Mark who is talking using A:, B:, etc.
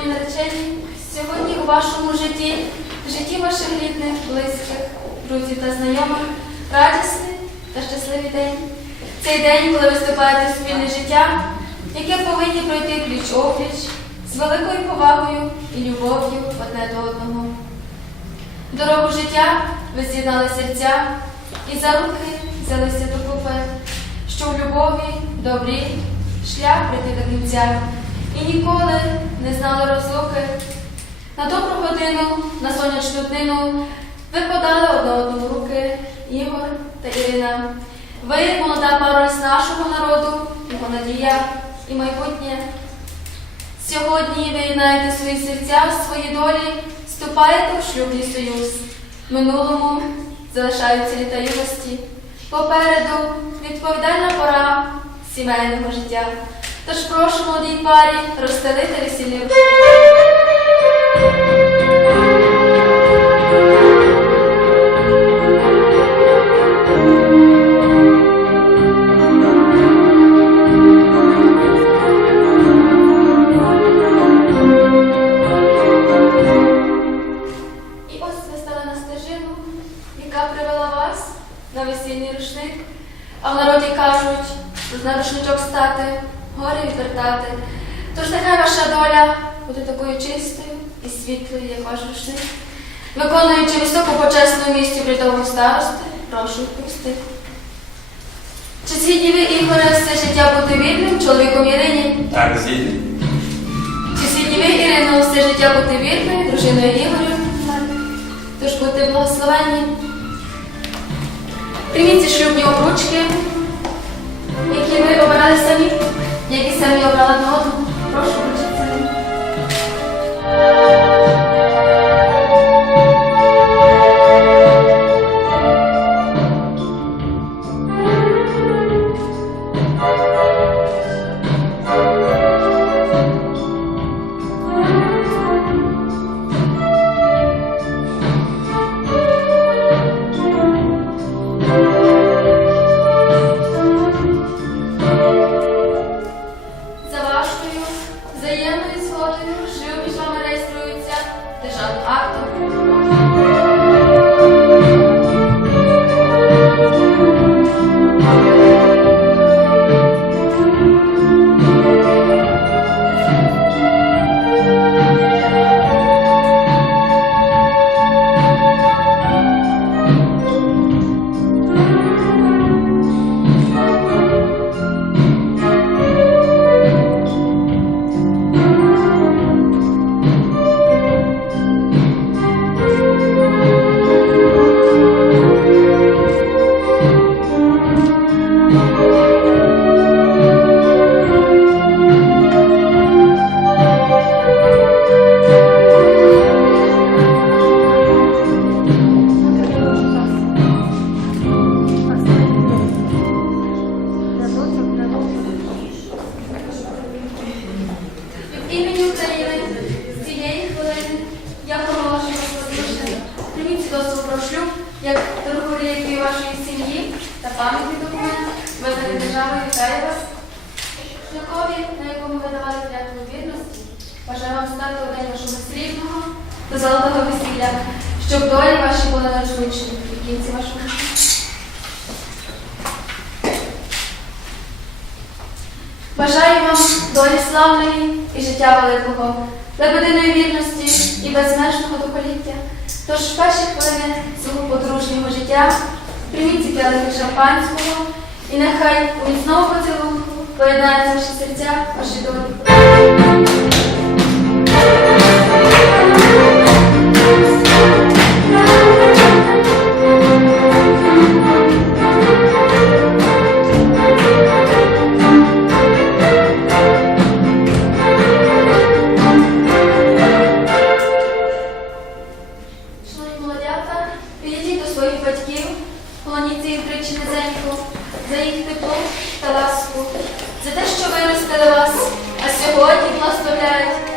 A: шановні наречені, сьогодні у вашому житті, в житті ваших рідних, близьких, друзів та знайомих, радісний та щасливий день. Цей день, коли ви виступаєте спільне життя, яке повинні пройти пліч опліч з великою повагою і любов'ю одне до одного. Дорогу життя ви з'єднали серця і за руки взялися докупи, що в любові, добрі, шлях прийти до кінця. І ніколи не знали на добру годину, на сонячну днину ви подали одне одному руки Ігор та Ірина. Ви молода пара з нашого народу, його надія і майбутнє. Сьогодні ви свої серця, в свої долі, вступаєте в шлюбний союз. Минулому залишаються літа юності. Попереду відповідальна пора сімейного життя. Тож прошу молодій парі розстелити весільні. Тож нехай ваша доля буде такою чистою і світлою, як ваш рушник. Виконуючи високу почесну місцю рядового старости, прошу відпустити. Чи згідні ви, Ігоре, все життя бути вірним чоловіком Ірині?
B: Так, згідний.
A: Чи сьогодні ви, Ірино, все життя бути вірною, дружиною Ігорю? Тож будьте благословенні. Прийміть ці шлюбні обручки, які ви обирали самі, які самі обрали одного. Свідоцтво про шлюб як реліквію вашої сім'ї та пам'ятний документ. Визнаний державою вітаю вас. Шляхові, на якому ви давали клятву вірності, бажаю вам стати у вашого срібного та золотого весілля, щоб долі ваші були надшвидші в кінці вашого. Бажаю вам долі славної і життя великого, лебединої вірності і безмежного довголіття. Тож в перші хвилини свого подружнього життя прийміть ці келихи шампанського, і нехай у міцному поцілунку поєднаються ваші серця, ваші долі. Своїх батьків, полоніці і тричі низенько, за їх тепло та ласку, за те, що виростили вас, а сьогодні благословляють